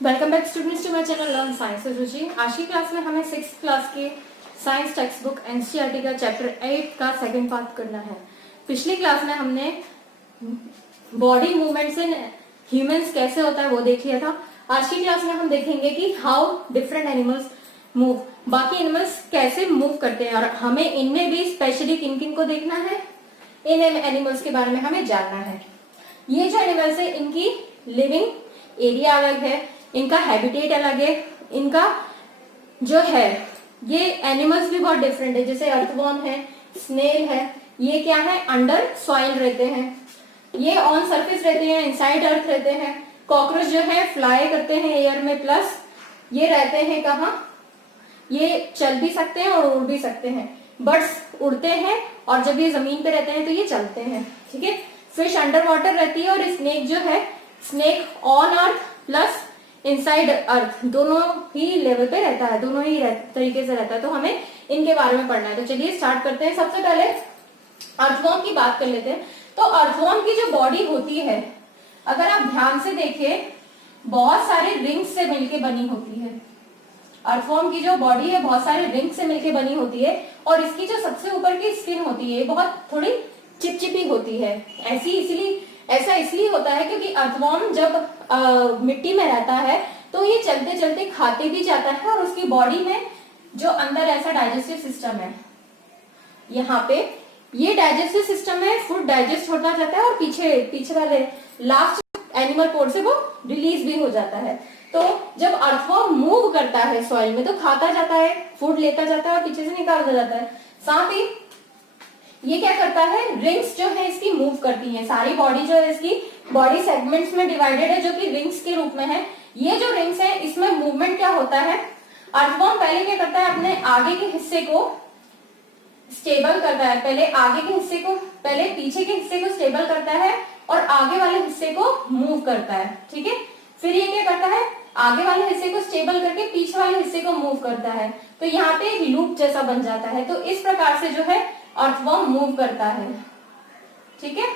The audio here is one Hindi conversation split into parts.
Welcome back students to my channel learn science with Ruchi. आज की क्लास में हमें 6th क्लास के साइंस टेक्स्ट बुक एनसीईआरटी का चैप्टर 8 का सेकंड पार्ट करना है। पिछली क्लास में हमने बॉडी मूवमेंट्स इन ह्यूमंस कैसे होता है वो देख लिया था। आज की क्लास में हम देखेंगे कि हाउ डिफरेंट एनिमल्स मूव, बाकी एनिमल्स कैसे मूव करते हैं और हमें इनमें भी स्पेशली किन किन को देखना है, इन एनिमल्स के बारे में हमें जानना है। ये जो एनिमल्स है इनकी लिविंग एरिया अलग है, इनका हैबिटेट अलग है, इनका जो है ये एनिमल्स भी बहुत डिफरेंट है। जैसे अर्थवॉर्म है, स्नेल है, ये क्या है अंडर सॉइल रहते हैं, ये ऑन सरफेस रहते हैं, इनसाइड अर्थ रहते हैं। कॉकरोच जो है फ्लाई करते हैं एयर में, प्लस ये रहते हैं कहाँ, ये चल भी सकते हैं और उड़ भी सकते हैं। बर्ड्स उड़ते हैं और जब ये जमीन पे रहते हैं तो ये चलते हैं, ठीक है। फिश अंडर वाटर रहती है और स्नेक जो है, snake on earth plus inside earth दोनों ही लेवल पे रहता है, दोनों ही तरीके से रहता है। तो हमें इनके बारे में पढ़ना है। तो चलिए स्टार्ट करते हैं। सबसे पहले अर्थवॉर्म की बात कर लेते हैं। तो अर्थवॉर्म की जो बॉडी होती है, अगर आप ध्यान से देखिए, बहुत सारे रिंग्स से मिलके बनी होती है। अर्थवॉर्म की जो बॉडी है बहुत सारे रिंग से मिलके बनी होती है और इसकी जो सबसे ऊपर की स्किन होती है बहुत थोड़ी चिपचिपी होती है। ऐसा इसलिए होता है क्योंकि अर्थवॉर्म जब मिट्टी में रहता है तो ये चलते चलते खाते भी जाता है और उसकी बॉडी में जो अंदर ऐसा डाइजेस्टिव सिस्टम है, यहाँ पे ये डाइजेस्टिव सिस्टम में फूड डाइजेस्ट होता जाता है और पीछे वाले लास्ट एनिमल पोर्ट से वो रिलीज भी हो जाता है। तो जब अर्थवॉर्म मूव करता है सॉइल में तो खाता जाता है, फूड लेता जाता है और पीछे से निकालता जाता है। साथ ही ये क्या करता है, रिंग्स जो है इसकी मूव करती हैं। सारी बॉडी जो है इसकी बॉडी सेगमेंट्स में डिवाइडेड है जो कि रिंग्स के रूप में है। ये जो रिंग्स है इसमें मूवमेंट क्या होता है, अर्थवॉर्म पहले क्या करता है, अपने आगे के हिस्से को स्टेबल करता है। पहले पीछे के हिस्से को स्टेबल करता है और आगे वाले हिस्से को मूव करता है, ठीक है। फिर ये क्या करता है, आगे वाले हिस्से को स्टेबल करके पीछे वाले हिस्से को मूव करता है। तो यहाँ पे एक लूप जैसा बन जाता है। तो इस प्रकार से जो है अर्थवॉर्म मूव करता है, ठीक है।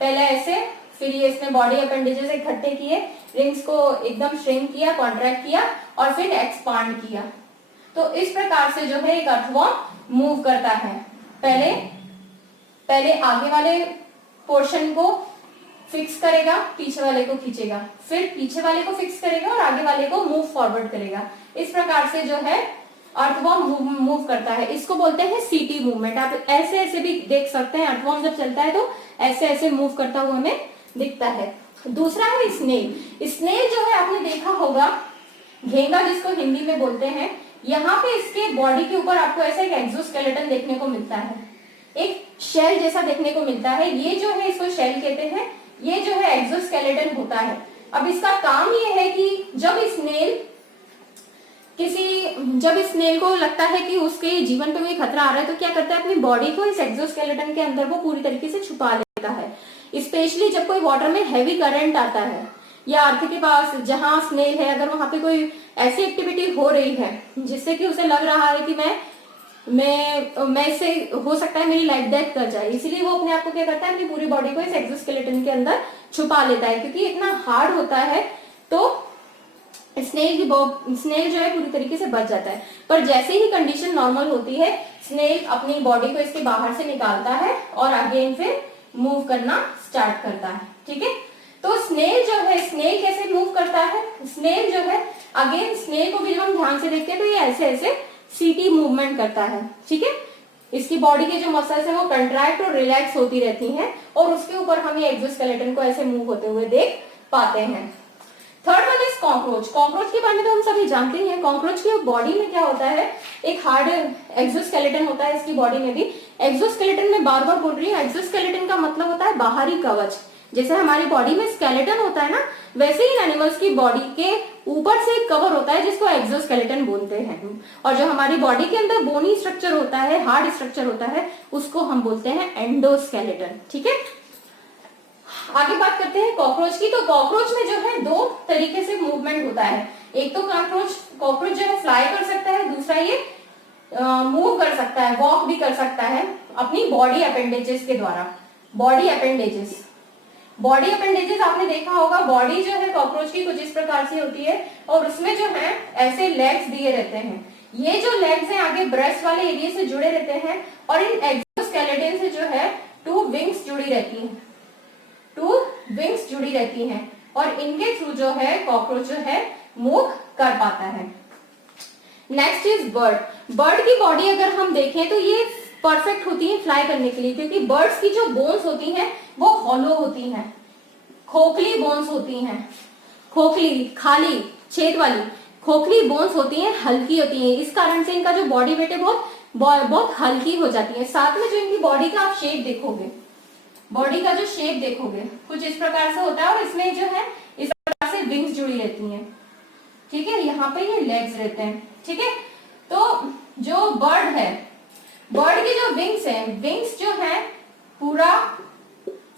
पहले ऐसे, फिर ये इसने बॉडी अपेंडेजेस इकट्ठे किए, रिंग्स को एकदम श्रिंक किया, कॉन्ट्रैक्ट किया और फिर एक्सपांड किया। तो इस प्रकार से जो है एक अर्थवॉर्म मूव करता है। पहले आगे वाले पोर्शन को फिक्स करेगा, पीछे वाले को खींचेगा, फिर पीछे वाले को फिक्स करेगा और आगे वाले को मूव फॉरवर्ड करेगा। इस प्रकार से जो है अर्थवॉर्म मूव करता है। इसको बोलते हैं सीटी मूवमेंट। आप ऐसे ऐसे भी देख सकते हैं, अर्थवॉर्म जब चलता है तो ऐसे ऐसे मूव करता हुआ हमें दिखता है। दूसरा है स्नेल। स्नेल जो है आपने देखा होगा, घेंगा जिसको हिंदी में बोलते हैं। यहाँ पे इसके बॉडी के ऊपर आपको ऐसा एक एक्सोस्केलेटन देखने को मिलता है, एक शेल जैसा देखने को मिलता है। ये जो है इसको शेल कहते हैं, ये जो है एक्सोस्केलेटन होता है। अब इसका काम ये है कि जब स्नेल को लगता है कि उसके जीवन पे कोई खतरा आ रहा है तो क्या करता है, अपनी बॉडी को इस एक्सोस्केलेटन के अंदर वो पूरी तरीके से छुपा लेता है। स्पेशली जब कोई वाटर में हैवी करंट आता है या अर्थ के पास जहां स्नेल है, अगर वहां पे कोई ऐसी एक्टिविटी हो रही है जिससे कि उसे लग रहा है कि मैं इससे हो सकता है मेरी लाइफ डेथ कर जाए, इसीलिए वो अपने आप को क्या करता है, अपनी पूरी बॉडी को इस एक्सोस्केलेटन के अंदर छुपा लेता है। क्योंकि इतना हार्ड होता है तो स्नेल जो है पूरी तरीके से बच जाता है। पर जैसे ही कंडीशन नॉर्मल होती है, स्नेल अपनी बॉडी को इसके बाहर से निकालता है और अगेन फिर मूव करना स्टार्ट करता है, ठीक है। तो स्नेल जो है, स्नेल कैसे मूव करता है, स्नेल जो है अगेन स्नेल को भी जब हम ध्यान से देखते हैं तो ये ऐसे ऐसे सीटी मूवमेंट करता है, ठीक है। इसकी बॉडी के जो मसल्स हैं वो कंट्रैक्ट और रिलैक्स होती रहती हैं और उसके ऊपर हम ये एक्सोस्केलेटन को ऐसे मूव होते हुए देख पाते हैं। Third one is cockroach. Cockroach के बारे में तो हम सभी जानते ही हैं। कॉकरोच की बॉडी में क्या होता है, एक हार्ड एक्सोस्केलेटन होता है इसकी बॉडी में भी। एक्सोस्केलेटन में बार बार बोल रही हूँ, एक्सोस्केलेटन का मतलब होता है बाहरी कवच। जैसे हमारी बॉडी में स्केलेटन होता है ना, वैसे ही एनिमल्स की बॉडी के ऊपर से एक कवर होता है जिसको एक्सोस्केलेटन बोलते हैं। और जो हमारी बॉडी के अंदर बोनी स्ट्रक्चर होता है, हार्ड स्ट्रक्चर होता है, उसको हम बोलते हैं एंडोस्केलेटन, ठीक है। आगे बात करते हैं कॉकरोच की। तो कॉकरोच में जो है दो तरीके से मूवमेंट होता है। एक तो कॉकरोच जो है फ्लाई कर सकता है, दूसरा ये मूव कर सकता है, वॉक भी कर सकता है अपनी बॉडी अपेंडेजेस के द्वारा। बॉडी अपेंडेजेस बॉडी अपेंडेजेस आपने देखा होगा, बॉडी जो है कॉकरोच की कुछ इस प्रकार से होती है और उसमें जो है ऐसे लेग्स दिए रहते हैं। ये जो लेग्स हैं आगे ब्रेस्ट वाले एरिया से जुड़े रहते हैं और इन एक्सोस्केलेटन से जो है 2 विंग्स जुड़ी रहती हैं, 2 विंग्स जुड़ी रहती हैं और इनके थ्रू जो है कॉकरोच जो है मूव कर पाता है। Next is bird. बर्ड की बॉडी अगर हम देखें तो ये परफेक्ट होती है फ्लाई करने के लिए, क्योंकि बर्ड्स की जो बोन्स होती हैं वो हॉलो होती हैं, खोखली बोन्स होती हैं, खोखली खाली छेद वाली खोखली बोन्स होती हैं, हल्की होती हैं। इस कारण से इनका जो बॉडी वेट है बहुत हल्की हो जाती है। साथ में जो इनकी बॉडी का आप शेप देखोगे, बॉडी का जो शेप देखोगे कुछ इस प्रकार से होता है और इसमें जो है इस प्रकार से विंग्स जुड़ी रहती हैं, ठीक है। यहाँ पे ये लेग्स रहते हैं, ठीक है। तो जो बर्ड है, बर्ड के जो विंग्स हैं, विंग्स जो है पूरा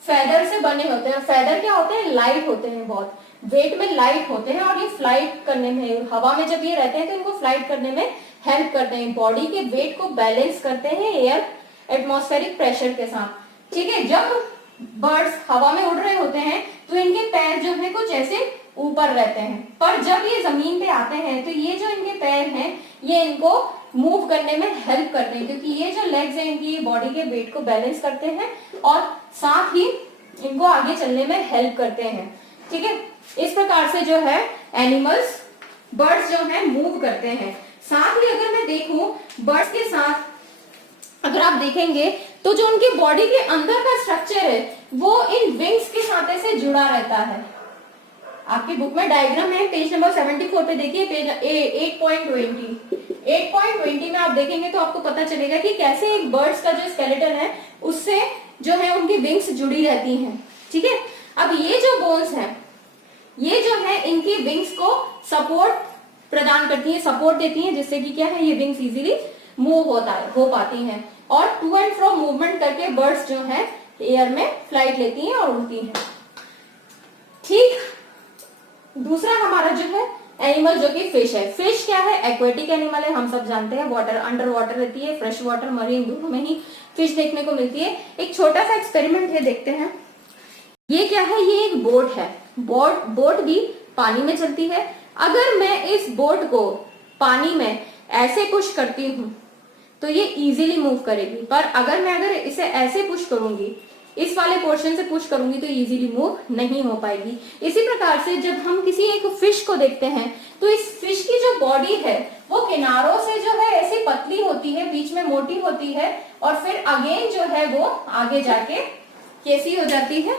फेदर से बने होते हैं। फेदर क्या होते हैं, लाइट होते हैं, बहुत वेट में लाइट होते हैं और ये फ्लाइट करने में, हवा में जब ये रहते हैं तो इनको फ्लाइट करने में हेल्प करते हैं, बॉडी के वेट को बैलेंस करते हैं एयर एटमॉस्फेरिक प्रेशर के साथ, ठीक है। जब बर्ड्स हवा में उड़ रहे होते हैं तो इनके पैर जो है कुछ ऐसे ऊपर रहते हैं, पर जब ये जमीन पे आते हैं तो ये जो इनके पैर हैं ये इनको मूव करने में हेल्प करते हैं, क्योंकि ये जो लेग्स हैं इनकी बॉडी के वेट को बैलेंस करते हैं और साथ ही इनको आगे चलने में हेल्प करते हैं, ठीक है। इस प्रकार से जो है एनिमल्स, बर्ड्स जो है मूव करते हैं। साथ ही अगर मैं देखूं बर्ड्स के साथ अगर आप देखेंगे तो जो उनकी बॉडी के अंदर का स्ट्रक्चर है वो इन विंग्स के साथ ऐसे जुड़ा रहता है। आपकी बुक में डायग्राम है, पेज नंबर 74 पे देखिए, पेज 8.20 में आप देखेंगे तो आपको पता चलेगा कि कैसे एक बर्ड्स का जो स्केलेटन है उससे जो है उनकी विंग्स जुड़ी रहती हैं, ठीक है। अब ये जो बोन्स हैं ये जो है इनकी विंग्स को सपोर्ट प्रदान करती है, सपोर्ट देती है, जिससे कि क्या है ये विंग्स इजीली मूव हो पाती हैं और टू एंड फ्रो मूवमेंट करके बर्ड्स जो है एयर में फ्लाइट लेती हैं और उड़ती हैं, ठीक। दूसरा हमारा जो है एनिमल जो कि फिश है। फिश क्या है, एक्वेटिक एनिमल है, हम सब जानते हैं, वाटर अंडर वाटर रहती है, फ्रेश वाटर मरीन दोनों में ही फिश देखने को मिलती है। एक छोटा सा एक्सपेरिमेंट है, देखते हैं। ये क्या है, ये एक बोट है, बोट भी पानी में चलती है। अगर मैं इस बोट को पानी में ऐसे पुश करती हूँ तो ये इजीली मूव करेगी, पर अगर इसे ऐसे पुश करूंगी, इस वाले पोर्शन से पुश करूंगी तो इजीली मूव नहीं हो पाएगी। इसी प्रकार से जब हम किसी एक फिश को देखते हैं तो इस फिश की जो बॉडी है वो किनारों से जो है ऐसी पतली होती है, बीच में मोटी होती है और फिर अगेन जो है वो आगे जाके कैसी हो जाती है,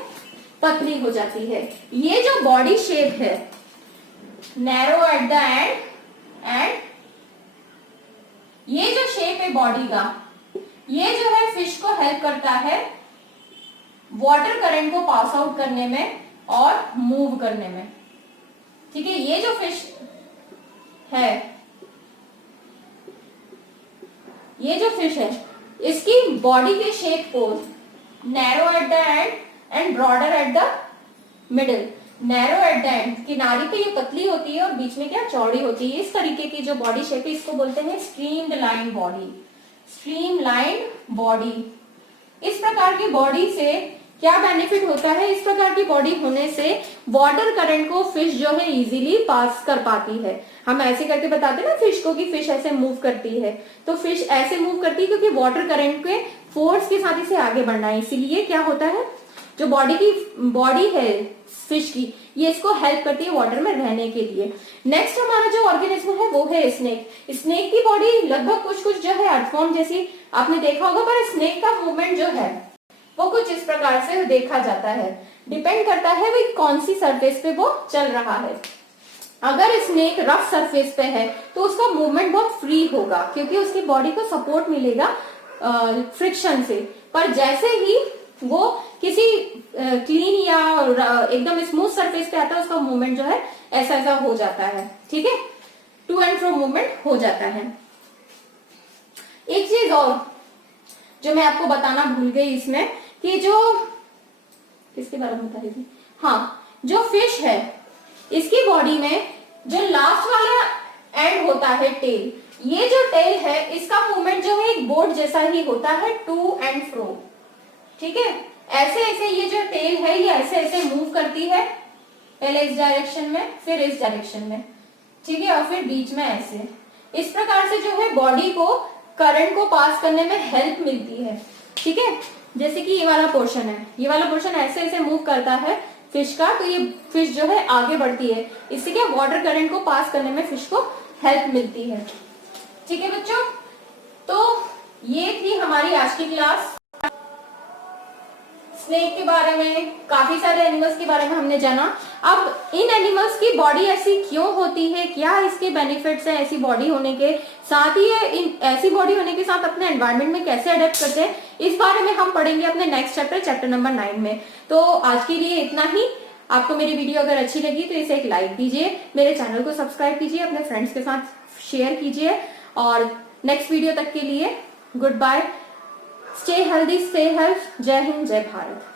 पतली हो जाती है। ये जो बॉडी शेप है, नैरो एट द एंड ये जो शेप है बॉडी का, ये जो है फिश को हेल्प करता है वाटर करंट को पास आउट करने में और मूव करने में, ठीक है। ये जो फिश है, ये जो फिश है इसकी बॉडी के शेप को narrow at the end and broader at the middle. Narrow at the end, किनारे पे ये पतली होती है और बीच में क्या चौड़ी होती है। इस तरीके की जो बॉडी शेप है इसको बोलते हैं streamed line body, streamline body. इस प्रकार की बॉडी से क्या बेनिफिट होता है, इस प्रकार की बॉडी होने से वाटर करंट को फिश जो है इजीली पास कर पाती है। हम ऐसे करके बताते हैं ना फिश को कि फिश ऐसे मूव करती है, तो फिश ऐसे मूव करती है क्योंकि वाटर करंट के फोर्स के साथ इसे आगे बढ़ना है। इसीलिए क्या होता है, जो बॉडी है फिश की, ये इसको हेल्प करती है वाटर में रहने के लिए। नेक्स्ट हमारा जो ऑर्गेनिज्म है वो है स्नेक। स्नेक की बॉडी लगभग कुछ जो है अर्थवॉर्म जैसी आपने देखा होगा, पर स्नेक का मूवमेंट जो है वो कुछ इस प्रकार से देखा जाता है। डिपेंड करता है वो कौन सी सरफेस पे वो चल रहा है। अगर स्नेक रफ सरफेस पे है तो उसका मूवमेंट बहुत फ्री होगा क्योंकि उसकी बॉडी को सपोर्ट मिलेगा फ्रिक्शन से। पर जैसे ही वो किसी क्लीन या एकदम स्मूथ सरफेस पे आता है उसका मूवमेंट जो है ऐसा हो जाता है, ठीक है, टू एंड फ्रो मूवमेंट हो जाता है। एक चीज और जो मैं आपको बताना भूल गई इसमें, कि जो किसके बारे में बता रही थी, हाँ, जो फिश है इसकी बॉडी में जो लास्ट वाला एंड होता है टेल, ये जो टेल है इसका मूवमेंट जो है एक बोट जैसा ही होता है, टू एंड फ्रो, ठीक है। ऐसे ऐसे ये जो टेल है ये ऐसे ऐसे मूव करती है, पहले इस डायरेक्शन में फिर इस डायरेक्शन में, ठीक है, और फिर बीच में ऐसे। इस प्रकार से जो है बॉडी को करंट को पास करने में हेल्प मिलती है, ठीक है। जैसे कि ये वाला पोर्शन है, ये वाला पोर्शन ऐसे ऐसे मूव करता है फिश का, तो ये फिश जो है आगे बढ़ती है, इससे क्या वाटर करंट को पास करने में फिश को हेल्प मिलती है, ठीक है बच्चों। तो ये थी हमारी आज की क्लास। स्नेक के बारे में, काफी सारे एनिमल्स के बारे में हमने जाना। अब इन एनिमल्स की बॉडी ऐसी क्यों होती है, क्या इसके बेनिफिट्स हैं ऐसी बॉडी होने के, साथ ही इन ऐसी बॉडी होने के साथ अपने एनवायरनमेंट में कैसे अडेप्ट करते हैं, इस बारे में हम पढ़ेंगे अपने नेक्स्ट चैप्टर नंबर 9 में। तो आज के लिए इतना ही। आपको मेरी वीडियो अगर अच्छी लगी तो इसे एक लाइक दीजिए, मेरे चैनल को सब्सक्राइब कीजिए, अपने फ्रेंड्स के साथ शेयर कीजिए, और नेक्स्ट वीडियो तक के लिए good bye. Stay healthy, stay health. जय हिंद, जय भारत।